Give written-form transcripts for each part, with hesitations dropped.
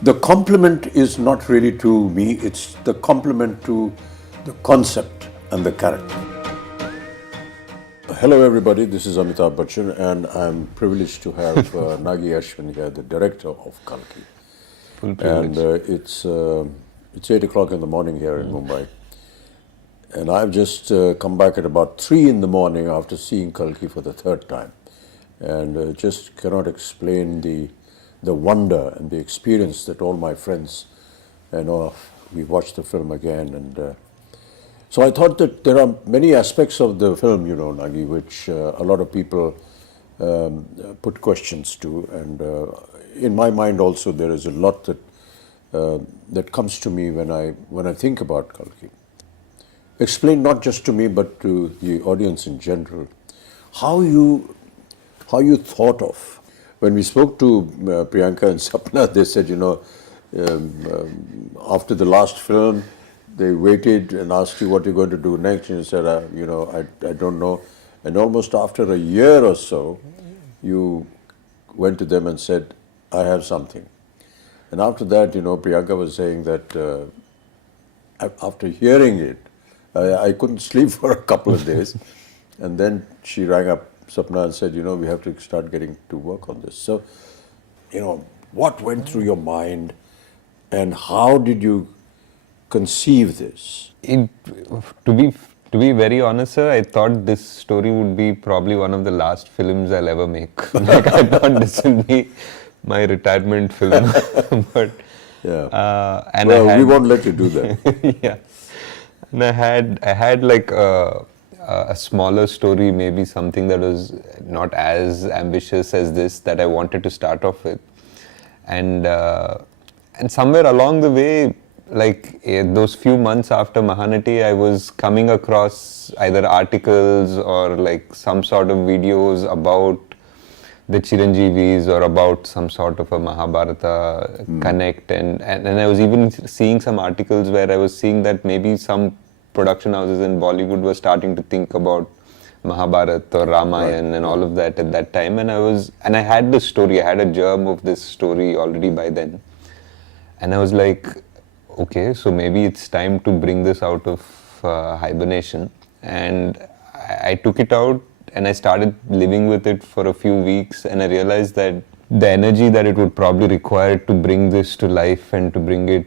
The compliment is not really to me, it's the compliment to the concept and the character. Hello everybody, this is Amitabh Bachchan and I'm privileged to have Nag Ashwin here, the director of Kalki. Full privilege. And it's 8 o'clock in the morning here in Mumbai. And I've just come back at about 3 in the morning after seeing Kalki for the third time. And just cannot explain the wonder and the experience that all my friends, we watched the film again. And so I thought that there are many aspects of the film, Nagi, which a lot of people put questions to. And in my mind also, there is a lot that comes to me when I think about Kalki. Explain not just to me, but to the audience in general, how you thought of. When we spoke to Priyanka and Sapna, they said, after the last film, they waited and asked you what you're going to do next, and you said, I don't know. And almost after a year or so, you went to them and said, I have something. And after that, Priyanka was saying that after hearing it, I couldn't sleep for a couple of days. And then she rang up Sapna and said, we have to start getting to work on this. So, what went through your mind and how did you conceive this? To be very honest, sir, I thought this story would be probably one of the last films I'll ever make. Like, I thought this would be my retirement film. But and we won't let you do that. Yeah. And I had like a smaller story, maybe something that was not as ambitious as this, that I wanted to start off with. And somewhere along the way, like those few months after Mahanati, I was coming across either articles or like some sort of videos about the Chiranjeevis or about some sort of a Mahabharata connect. And I was even seeing some articles where I was seeing that maybe some production houses in Bollywood were starting to think about Mahabharata or Ramayana and all of that at that time. And I had this story, I had a germ of this story already by then. And I was like, okay, so maybe it's time to bring this out of hibernation. And I took it out and I started living with it for a few weeks, and I realized that the energy that it would probably require to bring this to life and to bring it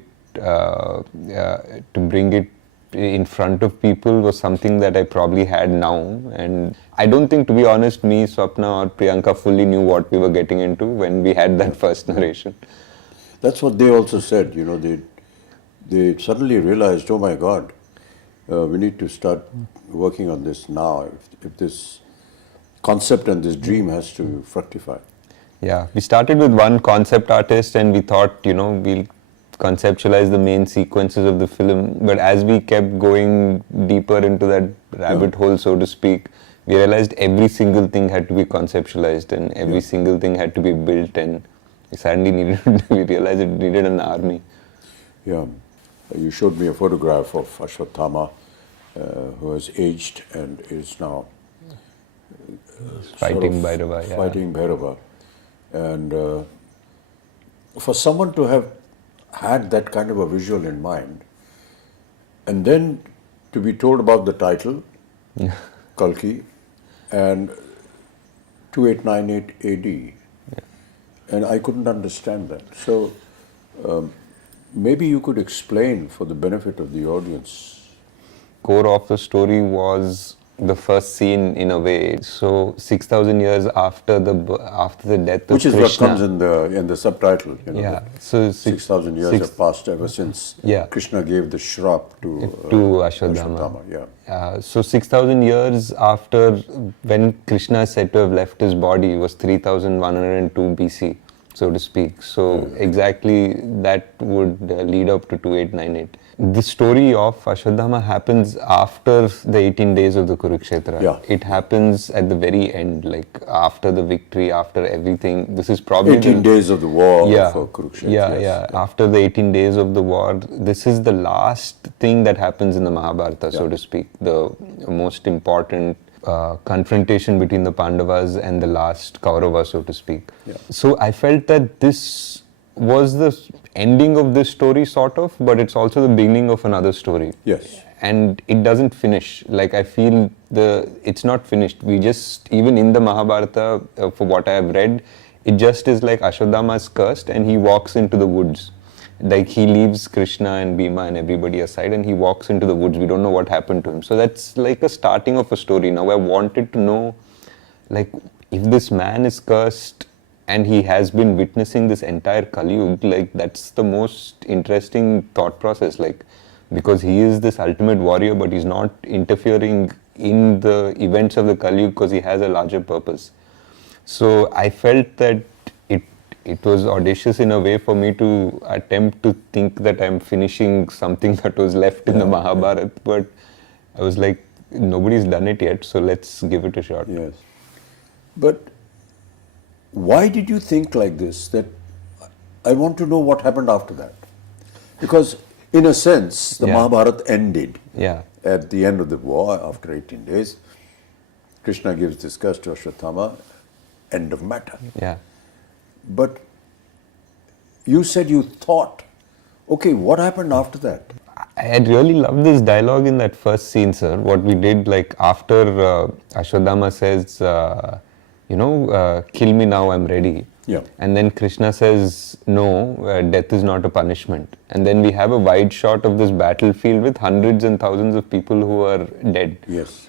in front of people was something that I probably had now. And I don't think, to be honest, me, Swapna or Priyanka fully knew what we were getting into when we had that first narration. That's what they also said, they suddenly realized, oh my God, we need to start working on this now if this concept and this dream has to fructify. Yeah, we started with one concept artist and we thought, we'll conceptualize the main sequences of the film. But as we kept going deeper into that rabbit hole, so to speak, we realized every single thing had to be conceptualized and every single thing had to be built, and we realized it needed an army. Yeah. You showed me a photograph of Ashwatthama, who has aged and is now fighting Bhairava. Yeah. Fighting Bhairava. And for someone to have had that kind of a visual in mind, and then to be told about the title, Kalki, and 2898 AD, and I couldn't understand that. So maybe you could explain for the benefit of the audience. Core of the story was the first scene, in a way. So 6,000 years after the death of Krishna. Which is what comes in the subtitle. Yeah. So 6,000 years have passed ever since Krishna gave the shrap to Ashwatthama. Yeah. So 6,000 years after, when Krishna is said to have left his body, was 3,102 BC, so to speak. So exactly that would lead up to 2898. The story of Ashwatthama happens after the 18 days of the Kurukshetra. Yeah. It happens at the very end, like after the victory, after everything. This is probably 18 days of the war for Kurukshetra. Yeah. After the 18 days of the war, this is the last thing that happens in the Mahabharata, so to speak. The most important confrontation between the Pandavas and the last Kaurava, so to speak. Yeah. So I felt that this was the ending of this story sort of, but it's also the beginning of another story. Yes. And it doesn't finish. Like I feel it's not finished. We just, even in the Mahabharata, for what I have read, it just is like Ashwatthama is cursed and he walks into the woods. Like he leaves Krishna and Bhima and everybody aside and he walks into the woods. We don't know what happened to him. So that's like a starting of a story. Now I wanted to know, like, if this man is cursed and he has been witnessing this entire Kali Yuga, like that's the most interesting thought process. Like, because he is this ultimate warrior, but he's not interfering in the events of the Kali Yuga because he has a larger purpose. So I felt that it was audacious in a way for me to attempt to think that I'm finishing something that was left in the Mahabharata, but I was like, nobody's done it yet, so let's give it a shot. Yes. But why did you think like this? That I want to know what happened after that. Because in a sense, the Mahabharata ended at the end of the war after 18 days. Krishna gives this curse to Ashwatthama, end of matter. Yeah. But you said you thought, okay, what happened after that? I had really loved this dialogue in that first scene, sir. What we did, like after Ashwatthama says, kill me now, I'm ready. Yeah. And then Krishna says, no, death is not a punishment. And then we have a wide shot of this battlefield with hundreds and thousands of people who are dead. Yes.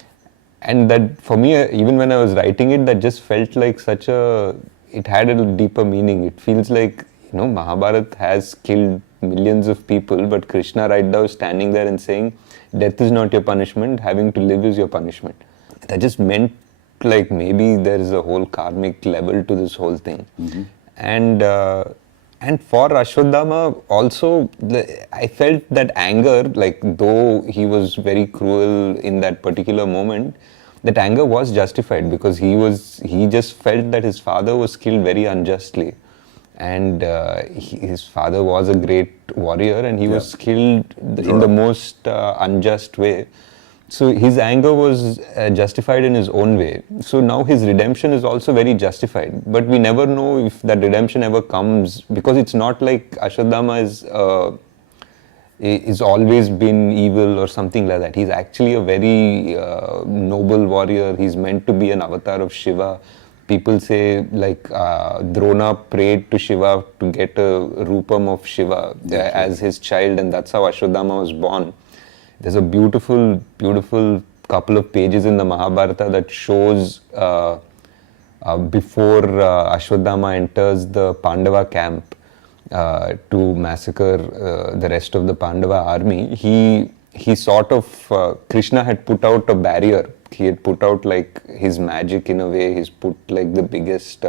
And that, for me, even when I was writing it, that just felt like it had a deeper meaning. It feels like, Mahabharata has killed millions of people, but Krishna right now is standing there and saying, death is not your punishment, having to live is your punishment. That just meant like maybe there is a whole karmic level to this whole thing. Mm-hmm. And for Ashwatthama also, I felt that anger, like though he was very cruel in that particular moment, that anger was justified because he just felt that his father was killed very unjustly. And his father was a great warrior and he was killed in the most unjust way. So his anger was justified in his own way. So now his redemption is also very justified. But we never know if that redemption ever comes because it's not like Ashwatthama is always been evil or something like that. He's actually a very noble warrior. He's meant to be an avatar of Shiva. People say like Drona prayed to Shiva to get a rupam of Shiva as his child, and that's how Ashwatthama was born. There's a beautiful, beautiful couple of pages in the Mahabharata that shows before Ashwatthama enters the Pandava camp to massacre the rest of the Pandava army. He sort of, Krishna had put out a barrier. He had put out like his magic in a way. He's put like the biggest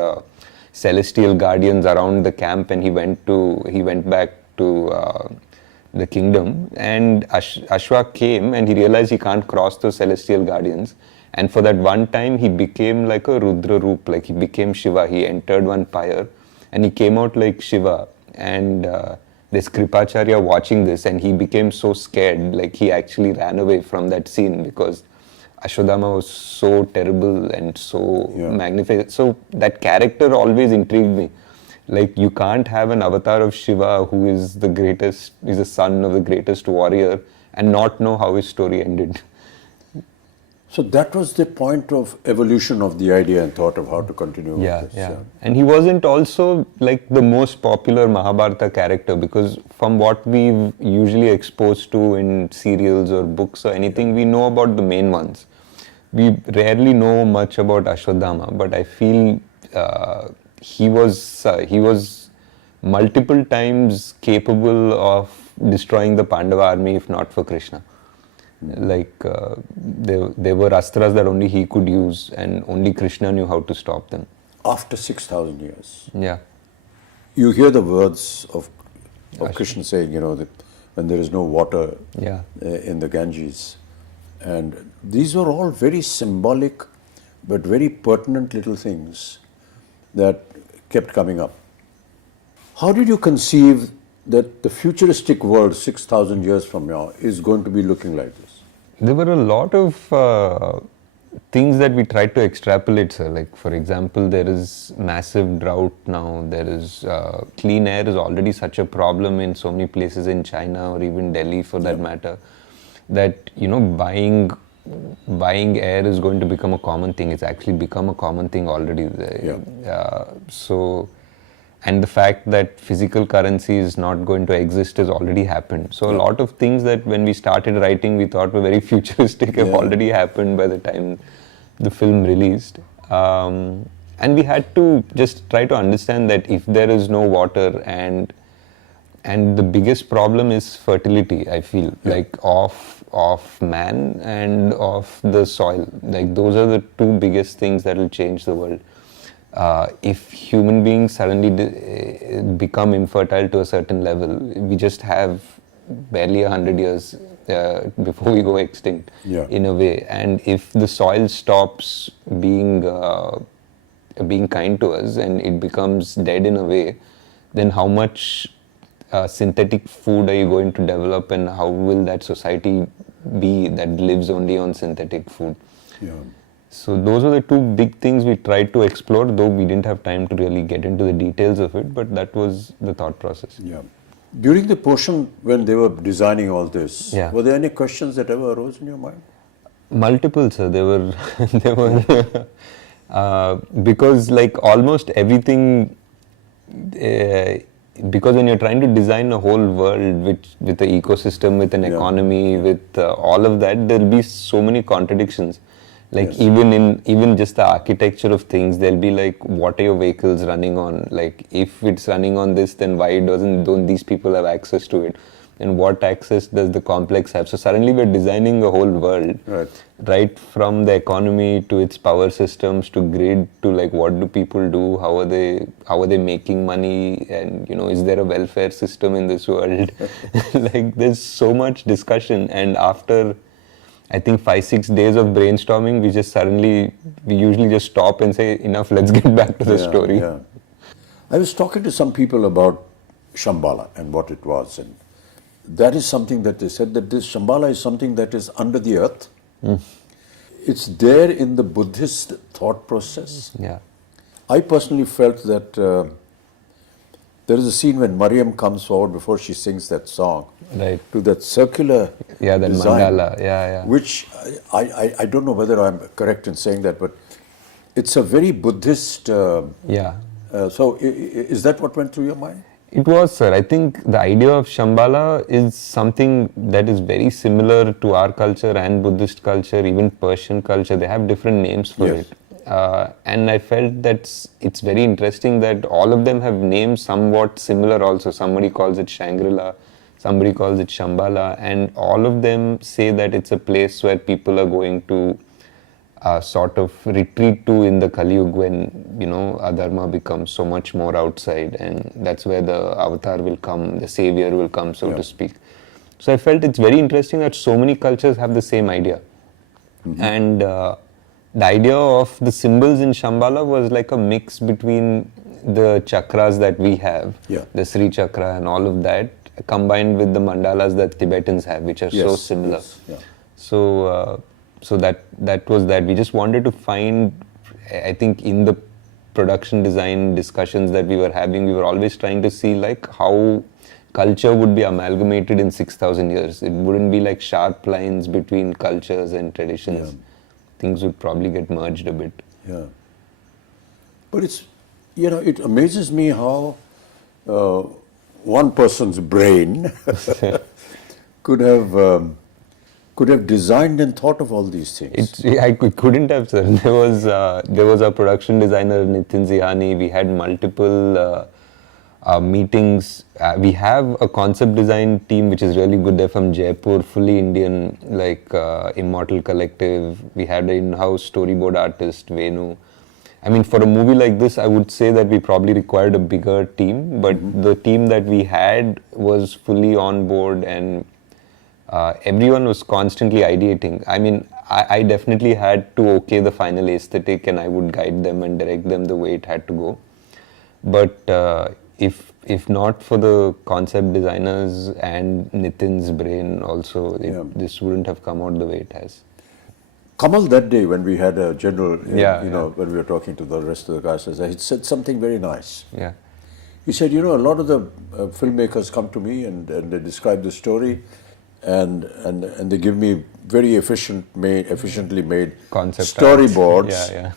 celestial guardians around the camp, and he went back to the kingdom, and Ashwa came and he realized he can't cross those celestial guardians, and for that one time he became like a Rudra Roop, like he became Shiva. He entered one pyre and he came out like Shiva, and there's Kripacharya watching this and he became so scared, like he actually ran away from that scene because Ashwatthama was so terrible and so magnificent. So that character always intrigued me. Like you can't have an avatar of Shiva who is the greatest, is the son of the greatest warrior and not know how his story ended. So that was the point of evolution of the idea and thought of how to continue with this. Yeah. And he wasn't also like the most popular Mahabharata character because from what we've usually exposed to in serials or books or anything, we know about the main ones. We rarely know much about Ashwatthama, but I feel he was multiple times capable of destroying the Pandava army if not for Krishna. Like there were astras that only he could use and only Krishna knew how to stop them. After 6,000 years. Yeah. You hear the words of Krishna saying, that when there is no water in the Ganges. And these were all very symbolic but very pertinent little things that kept coming up. How did you conceive that the futuristic world 6,000 years from now is going to be looking like this? There were a lot of things that we try to extrapolate, sir. Like, for example, there is massive drought now. There is clean air is already such a problem in so many places in China or even Delhi, for that matter, that buying air is going to become a common thing. It's actually become a common thing already. And the fact that physical currency is not going to exist has already happened. So a lot of things that when we started writing we thought were very futuristic have already happened by the time the film released. And we had to just try to understand that if there is no water and the biggest problem is fertility, I feel, like of man and of the soil. Like those are the two biggest things that will change the world. If human beings suddenly become infertile to a certain level, we just have barely 100 years before we go extinct, in a way. And if the soil stops being kind to us and it becomes dead in a way, then how much synthetic food are you going to develop, and how will that society be that lives only on synthetic food? So those are the two big things we tried to explore, though we didn't have time to really get into the details of it, but that was the thought process. During the portion when they were designing all this, were there any questions that ever arose in your mind? Multiple, sir. There were because like almost everything, because when you're trying to design a whole world with an ecosystem, with an economy, with all of that, there'll be so many contradictions. Like even just the architecture of things, there'll be like, what are your vehicles running on? Like if it's running on this, then why don't these people have access to it? And what access does the complex have? So suddenly we're designing a whole world, right from the economy to its power systems to grid to like, what do people do? How are they making money? And is there a welfare system in this world? Like there's so much discussion, and after I think 5-6 days of brainstorming, we usually just stop and say, enough, let's get back to the story. I was talking to some people about Shambhala and what it was, and that is something that they said, that this Shambhala is something that is under the earth. It's there in the Buddhist thought process. I personally felt that there is a scene when Mariam comes forward before she sings that song, to that circular that design, mandala, which I don't know whether I'm correct in saying that, but it's a very Buddhist. So is that what went through your mind? It was, sir. I think the idea of Shambhala is something that is very similar to our culture and Buddhist culture, even Persian culture. They have different names for it. And I felt that it's very interesting that all of them have names somewhat similar also. Somebody calls it Shangri-La, somebody calls it Shambhala, and all of them say that it's a place where people are going to sort of retreat to in the Kali Yuga, when adharma becomes so much more outside, and that's where the avatar will come, the savior will come, so to speak. So I felt it's very interesting that so many cultures have the same idea. And the idea of the symbols in Shambhala was like a mix between the chakras that we have, the Sri Chakra and all of that, combined with the mandalas that Tibetans have, which are so similar. So that was that. We just wanted to find, I think in the production design discussions that we were having, we were always trying to see like how culture would be amalgamated in 6,000 years. It wouldn't be like sharp lines between cultures and traditions. Things would probably get merged a bit. But it's, it amazes me how one person's brain could have designed and thought of all these things. I couldn't have, sir. There was a production designer, Nitin Zihani. We had multiple meetings. We have a concept design team which is really good. They're from Jaipur, fully Indian, like Immortal Collective. We had an in-house storyboard artist, Venu. I mean, for a movie like this, I would say that we probably required a bigger team, but the team that we had was fully on board, and everyone was constantly ideating. I mean, I definitely had to okay the final aesthetic, and I would guide them and direct them the way it had to go. But if not for the concept designers and Nitin's brain also, this wouldn't have come out the way it has. Kamal that day when we had a general, Yeah, when we were talking to the rest of the guys, he said something very nice. yeah, He said, a lot of the filmmakers come to me and they describe the story and they give me very efficiently made concept storyboards. arts. Yeah.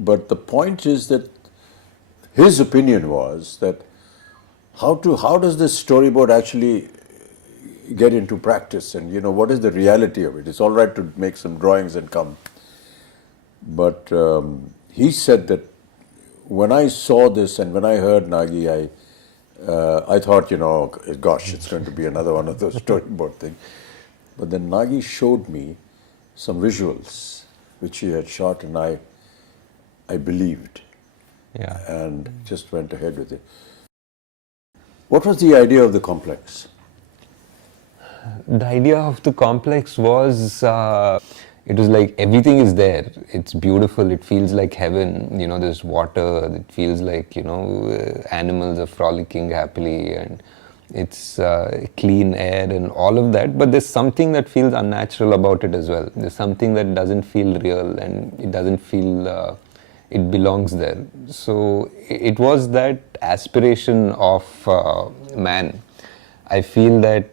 But the point is that his opinion was that how does this storyboard actually get into practice, and what is the reality of it? It's all right to make some drawings and come, but he said that when I saw this and when I heard Nagi, I thought, gosh, it's going to be another one of those storyboard things. But then Nagi showed me some visuals which he had shot, and I believed, and just went ahead with it. What was the idea of the complex? The idea of the complex was, it was like everything is there. It's beautiful. It feels like heaven. There's water. It feels like, animals are frolicking happily, and it's clean air and all of that. But there's something that feels unnatural about it as well. There's something that doesn't feel real, and it doesn't feel it belongs there. So it was that aspiration of man. I feel that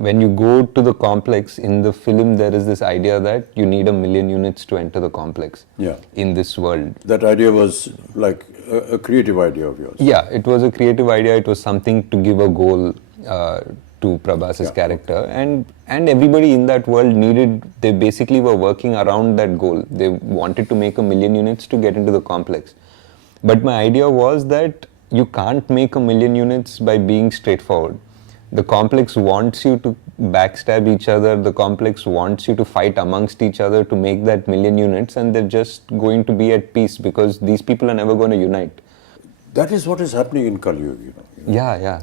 when you go to the complex in the film, there is this idea that you need 1 million units to enter the complex in this world. That idea was like a creative idea of yours? Yeah, it was a creative idea. It was something to give a goal to Prabhas's character, and everybody in that world they basically were working around that goal. They wanted to make 1 million units to get into the complex. But my idea was that you can't make 1 million units by being straightforward. The complex wants you to backstab each other. The complex wants you to fight amongst each other to make that 1 million units, and they're just going to be at peace because these people are never going to unite. That is what is happening in Kalki, Yeah.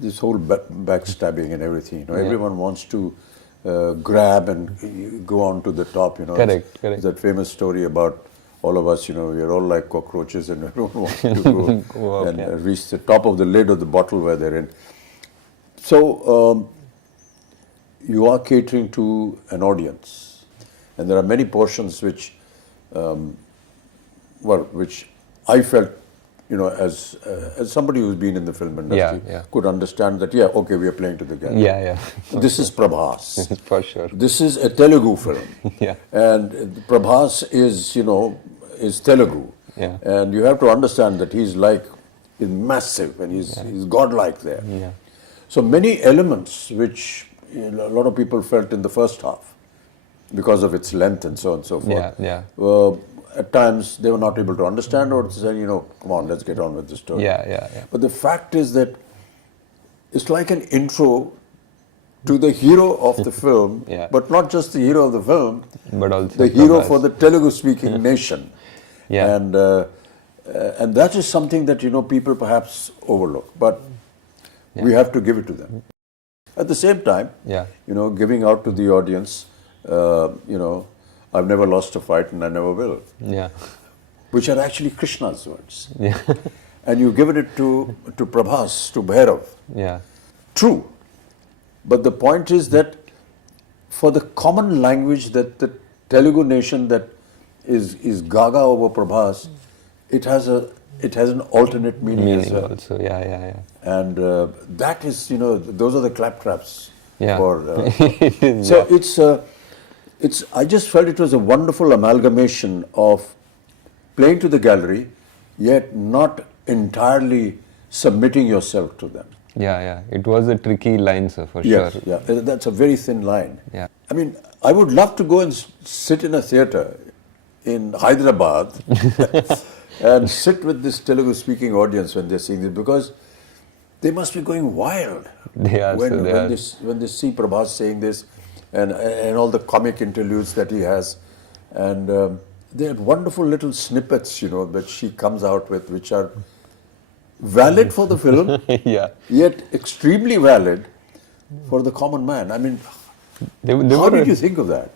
This whole backstabbing and everything. Everyone wants to grab and go on to the top. Correct. That famous story about all of us. We're all like cockroaches, and everyone wants to go up, and reach the top of the lid of the bottle where they're in. So you are catering to an audience, and there are many portions which I felt, as somebody who's been in the film industry, could understand that, okay, we are playing to the game. Yeah. This is Prabhas. For sure. This is a Telugu film. And Prabhas is Telugu. And you have to understand that he's massive, and he's godlike there. So many elements which a lot of people felt in the first half, because of its length and so on and so forth. At times they were not able to understand, or say, come on, let's get on with the story. But the fact is that it's like an intro to the hero of the film, but not just the hero of the film, but also the hero for the Telugu-speaking nation. And that is something that, people perhaps overlook. But we have to give it to them. At the same time, giving out to the audience, I've never lost a fight and I never will. Which are actually Krishna's words. And you give it to Prabhas, to Bhairav. True. But the point is that for the common language that the Telugu nation that is gaga over Prabhas, it has an alternate meaning as well. Also. And that is, those are the claptraps. So I just felt it was a wonderful amalgamation of playing to the gallery, yet not entirely submitting yourself to them. It was a tricky line, sir, for sure. Sure. That's a very thin line. I mean, I would love to go and sit in a theatre in Hyderabad and sit with this Telugu-speaking audience when they're seeing this, because they must be going wild when they see Prabhas saying this, and all the comic interludes that he has, and they had wonderful little snippets, that she comes out with, which are valid for the film, yet extremely valid for the common man. I mean, how did you think of that?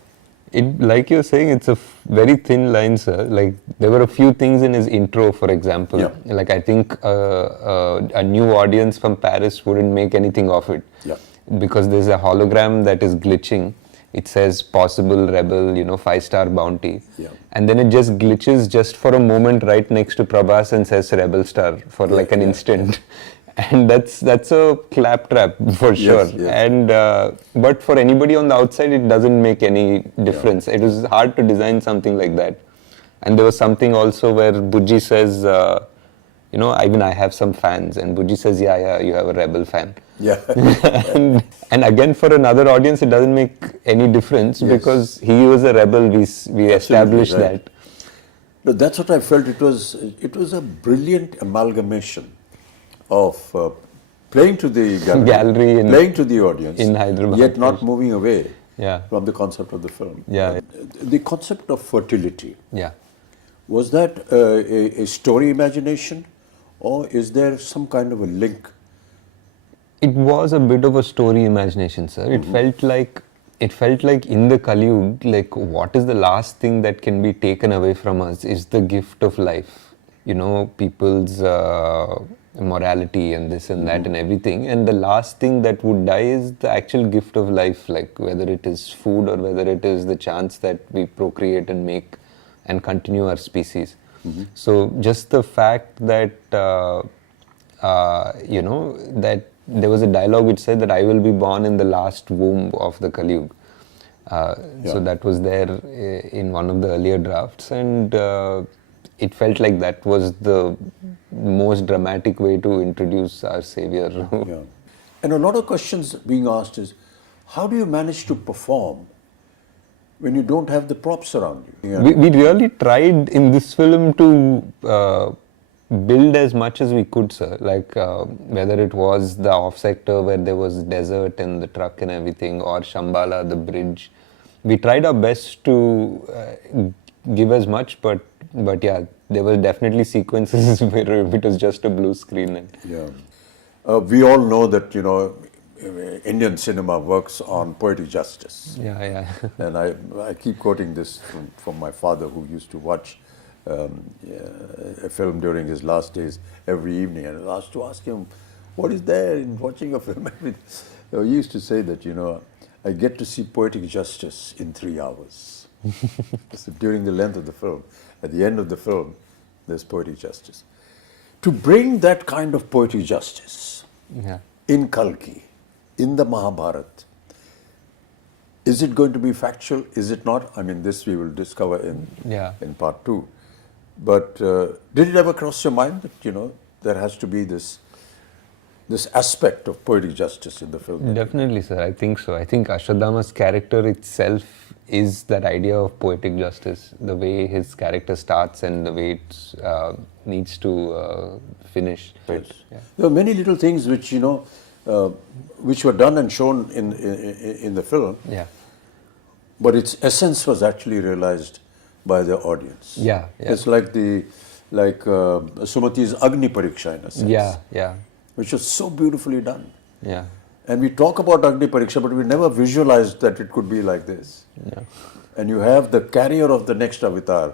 Like you're saying, it's a very thin line, sir. Like, there were a few things in his intro, for example. Like, I think a new audience from Paris wouldn't make anything of it. Because there's a hologram that is glitching it says possible rebel, 5-star bounty. Yeah. And then it just glitches just for a moment right next to Prabhas and says rebel star for like an instant. And that's a claptrap for sure. Yes. And but for anybody on the outside, it doesn't make any difference. It was hard to design something like that. And there was something also where Bujji says, even I have some fans, and Bujji says, yeah, you have a rebel fan. Yeah. and again, for another audience, it doesn't make any difference because he was a rebel. We established right. that. No, that's what I felt. It was a brilliant amalgamation of playing to the gallery playing to the audience in Hyderabad, yet not moving away Yeah. from the concept of the film. Yeah. The concept of fertility, Yeah. was that a story imagination, or is there some kind of a link? It was a bit of a story imagination, sir. It felt like in the Kali Yuga, like what is the last thing that can be taken away from us is the gift of life. People's morality and this and that and everything. And the last thing that would die is the actual gift of life, like whether it is food or whether it is the chance that we procreate and make and continue our species. So just the fact that, that there was a dialogue which said that I will be born in the last womb of the Kali Yuga. So that was there in one of the earlier drafts, and it felt like that was the most dramatic way to introduce our savior. Yeah. And a lot of questions being asked is, how do you manage to perform when you don't have the props around you? Yeah. We really tried in this film to build as much as we could, sir. Like whether it was the off sector where there was desert and the truck and everything, or Shambhala, the bridge. We tried our best to give as much, but yeah, there were definitely sequences where it was just a blue screen. And Yeah. We all know that, Indian cinema works on poetic justice. yeah. And I keep quoting this from my father, who used to watch a film during his last days every evening, and I was to ask him, what is there in watching a film? So he used to say that, I get to see poetic justice in 3 hours. So during the length of the film, at the end of the film, there's poetic justice. To bring that kind of poetic justice Yeah. in Kalki, in the Mahabharata, is it going to be factual? Is it not? I mean, this we will discover in part 2. But did it ever cross your mind that, there has to be this aspect of poetic justice in the film? Definitely, sir. I think so. I think Ashwatthama's character itself is that idea of poetic justice. The way his character starts and the way it needs to finish. Yes. Yeah. There are many little things which, which were done and shown in the film. Yeah. But its essence was actually realized by the audience. Yeah. It's like Sumati's Agni Pariksha in a sense. Yeah. Which was so beautifully done. Yeah. And we talk about Agni Pariksha, but we never visualized that it could be like this. Yeah. And you have the carrier of the next avatar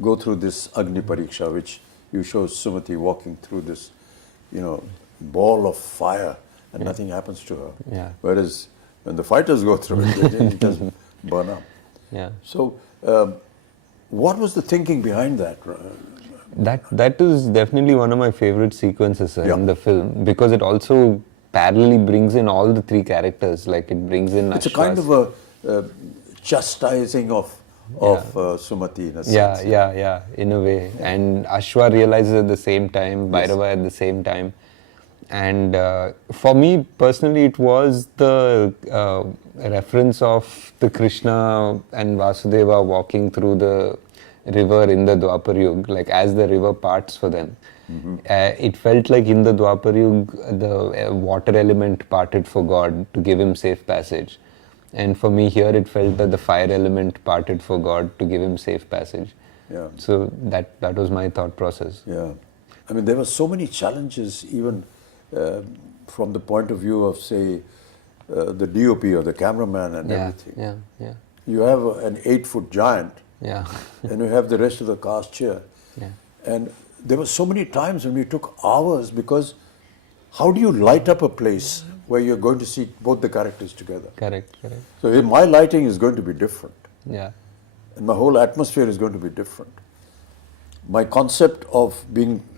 go through this Agni Pariksha, which you show Sumati walking through this, ball of fire, and nothing happens to her. Yeah. Whereas when the fighters go through it, it doesn't burn up. Yeah. So, what was the thinking behind that? That is definitely one of my favorite sequences in the film, because it also parallelly brings in all the 3 characters. Like it brings in It's a kind of a chastising of Sumati in a sense. Yeah, in a way. And Ashwa realizes at the same time, Bhairava at the same time. And for me personally, it was the reference of the Krishna and Vasudeva walking through the river in the Dwapar Yuga, like as the river parts for them. It felt like in the Dwapar Yuga, the water element parted for God to give him safe passage. And for me here, it felt that the fire element parted for God to give him safe passage. Yeah. So that was my thought process. Yeah. I mean, there were so many challenges, even from the point of view of, say, the DOP or the cameraman and everything. Yeah. You have an 8-foot giant, Yeah. and you have the rest of the cast here. Yeah. And there were so many times when we took hours, because how do you light up a place where you're going to see both the characters together. Correct. So my lighting is going to be different. Yeah. And my whole atmosphere is going to be different. My concept of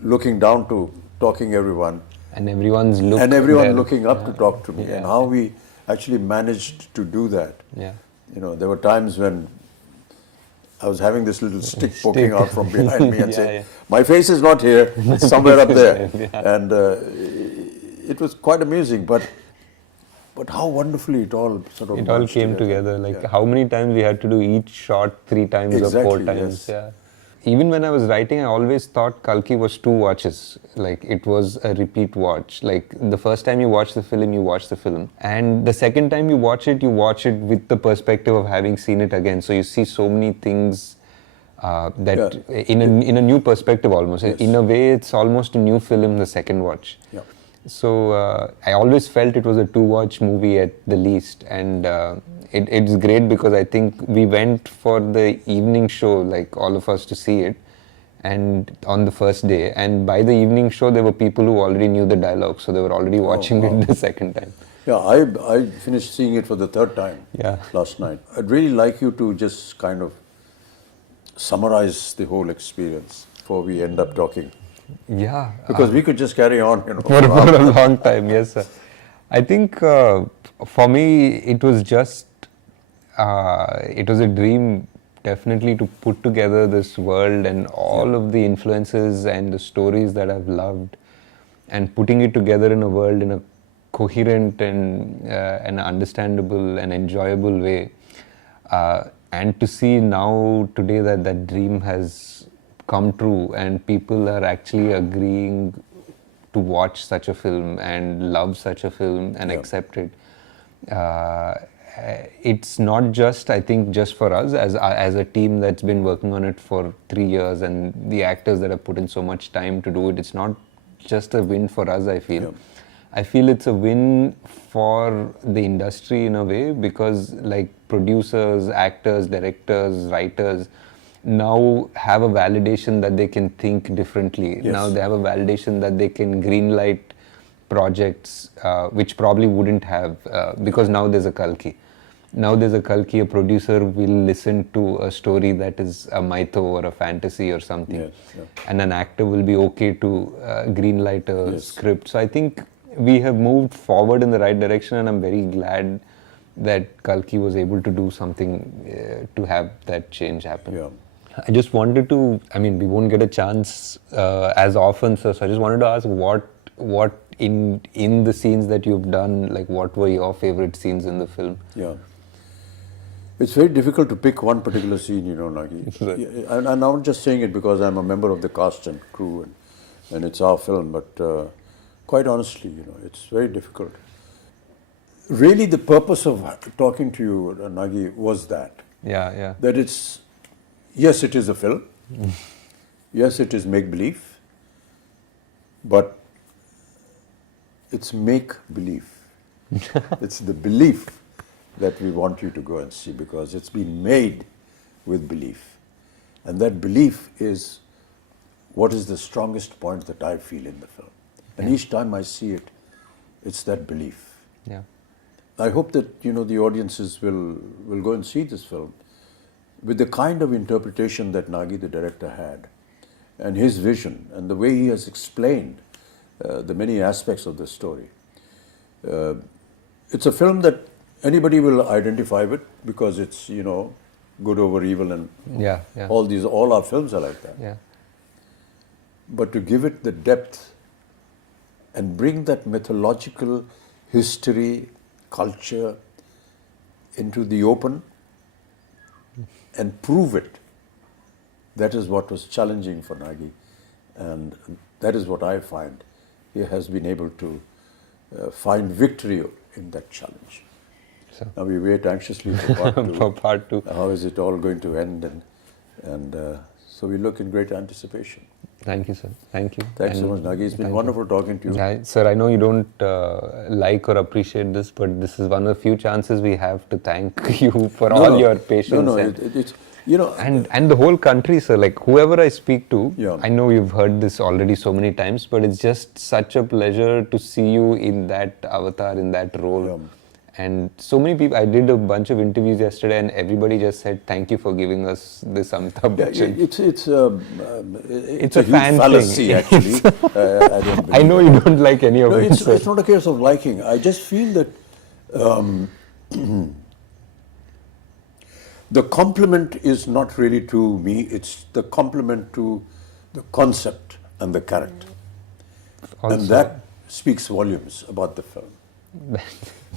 looking down to talking everyone, And everyone's looking up to talk to me, and how we actually managed to do that. Yeah. There were times when I was having this little stick poking out from behind me and saying, my face is not here, it's somewhere up there. And it was quite amusing, but how wonderfully it all sort of... It all came together. Like how many times we had to do each shot 3 times or 4 times. Yes. Yeah. Even when I was writing, I always thought Kalki was 2 watches. Like it was a repeat watch. Like the first time you watch the film, you watch the film. And the second time you watch it with the perspective of having seen it again. So you see so many things in a new perspective almost. Yes. In a way, it's almost a new film the second watch. Yeah. So I always felt it was a 2-watch movie at the least, and it's great because I think we went for the evening show, like all of us, to see it, and on the first day, and by the evening show there were people who already knew the dialogue, so they were already watching it the second time. Yeah, I finished seeing it for the 3rd time last night. I'd really like you to just kind of summarize the whole experience before we end up talking. Yeah. Because we could just carry on, For a long time, yes, sir. I think for me, it was just, it was a dream definitely to put together this world and all of the influences and the stories that I've loved, and putting it together in a world in a coherent and an understandable and enjoyable way. And to see now, today, that dream has come true and people are actually agreeing to watch such a film and love such a film and accept it. It's not just, I think, just for us as a team that's been working on it for 3 years, and the actors that have put in so much time to do it. It's not just a win for us, I feel. I feel it's a win for the industry in a way, because like producers, actors, directors, writers now have a validation that they can think differently. Yes. Now they have a validation that they can greenlight projects which probably wouldn't have, because now there's a Kalki. Now there's a Kalki, a producer will listen to a story that is a mytho or a fantasy or something, and an actor will be okay to greenlight a script. So I think we have moved forward in the right direction, and I'm very glad that Kalki was able to do something to have that change happen. Yeah. I just wanted to, I mean, we won't get a chance as often, so I just wanted to ask what in the scenes that you've done, like what were your favorite scenes in the film? Yeah. It's very difficult to pick one particular scene, Nagi. And I'm not just saying it because I'm a member of the cast and crew and it's our film, but quite honestly, it's very difficult. Really, the purpose of talking to you, Nagi, was that. Yeah. That it's, yes, it is a film. Yes, it is make-believe. But it's make-believe. It's the belief that we want you to go and see, because it's been made with belief. And that belief is what is the strongest point that I feel in the film. And each time I see it, it's that belief. Yeah. I hope that, the audiences will go and see this film with the kind of interpretation that Nagi, the director, had, and his vision, and the way he has explained the many aspects of the story. It's a film that anybody will identify with, because it's, good over evil, and all our films are like that. Yeah. But to give it the depth and bring that mythological history, culture into the open and prove it, that is what was challenging for Nagi, and that is what I find he has been able to find victory in that challenge. So now we wait anxiously for part 2. For part 2. How is it all going to end? And so we look in great anticipation. Thank you, sir. Thank you. Thanks so much, Nagi. It's been wonderful talking to you. Yeah, sir, I know you don't like or appreciate this, but this is one of the few chances we have to thank you for all your patience. You know, And the whole country, sir, like whoever I speak to, Yeah. I know you've heard this already so many times, but it's just such a pleasure to see you in that avatar, in that role. Yeah. And so many people, I did a bunch of interviews yesterday and everybody just said, thank you for giving us this Amitabh yeah, Bachchan. it's a a huge fan fallacy, thing. actually. I don't I know believe you don't like any of No, it. it's sir. not a case of liking. I just feel that the compliment is not really to me, it's the compliment to the concept and the character. And Also- that speaks volumes about the film.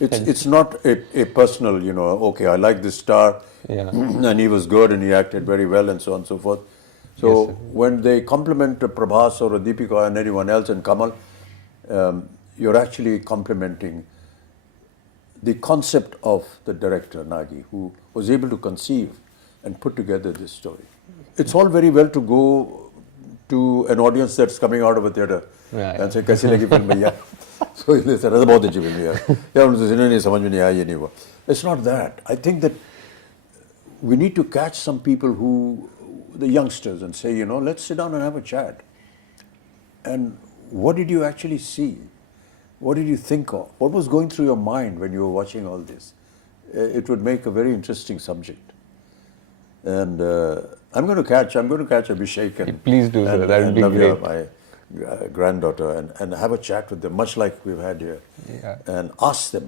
It's not a personal, you know, okay, I like this star, Yeah. and he was good and he acted very well and so on and so forth. So Yes, sir. when they compliment a Prabhas or a Deepika and anyone else and Kamal, you're actually complimenting the concept of the director, Nagi, who was able to conceive and put together this story. It's all very well to go to an audience that's coming out of a theatre Yeah, and say, कैसी लगी film भैया? So they said, "अरे बहुत अच्छी film है यार, यार उनको इन्हें नहीं समझ में नहीं आया ये नहीं हुआ." It's not that. I think that we need to catch some people who, the youngsters, and say, you know, let's sit down and have a chat. And what did you actually see? What did you think of? What was going through your mind when you were watching all this? It would make a very interesting subject. And I'm going to catch Abhishek and Please do, sir. That would be Navya, great. my granddaughter, and have a chat with them, much like we've had here, Yeah. and ask them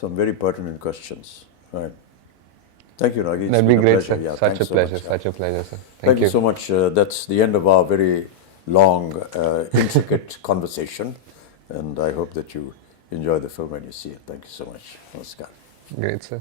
some very pertinent questions. Right. Thank you, Nagi. It's That'd be been a great, pleasure. sir. Yeah, Such a thanks so pleasure, much, yeah. such a pleasure, sir. Thank you so much. That's the end of our very long, intricate conversation, and I hope that you enjoy the film when you see it. Thank you so much. Namaskar. Great, sir.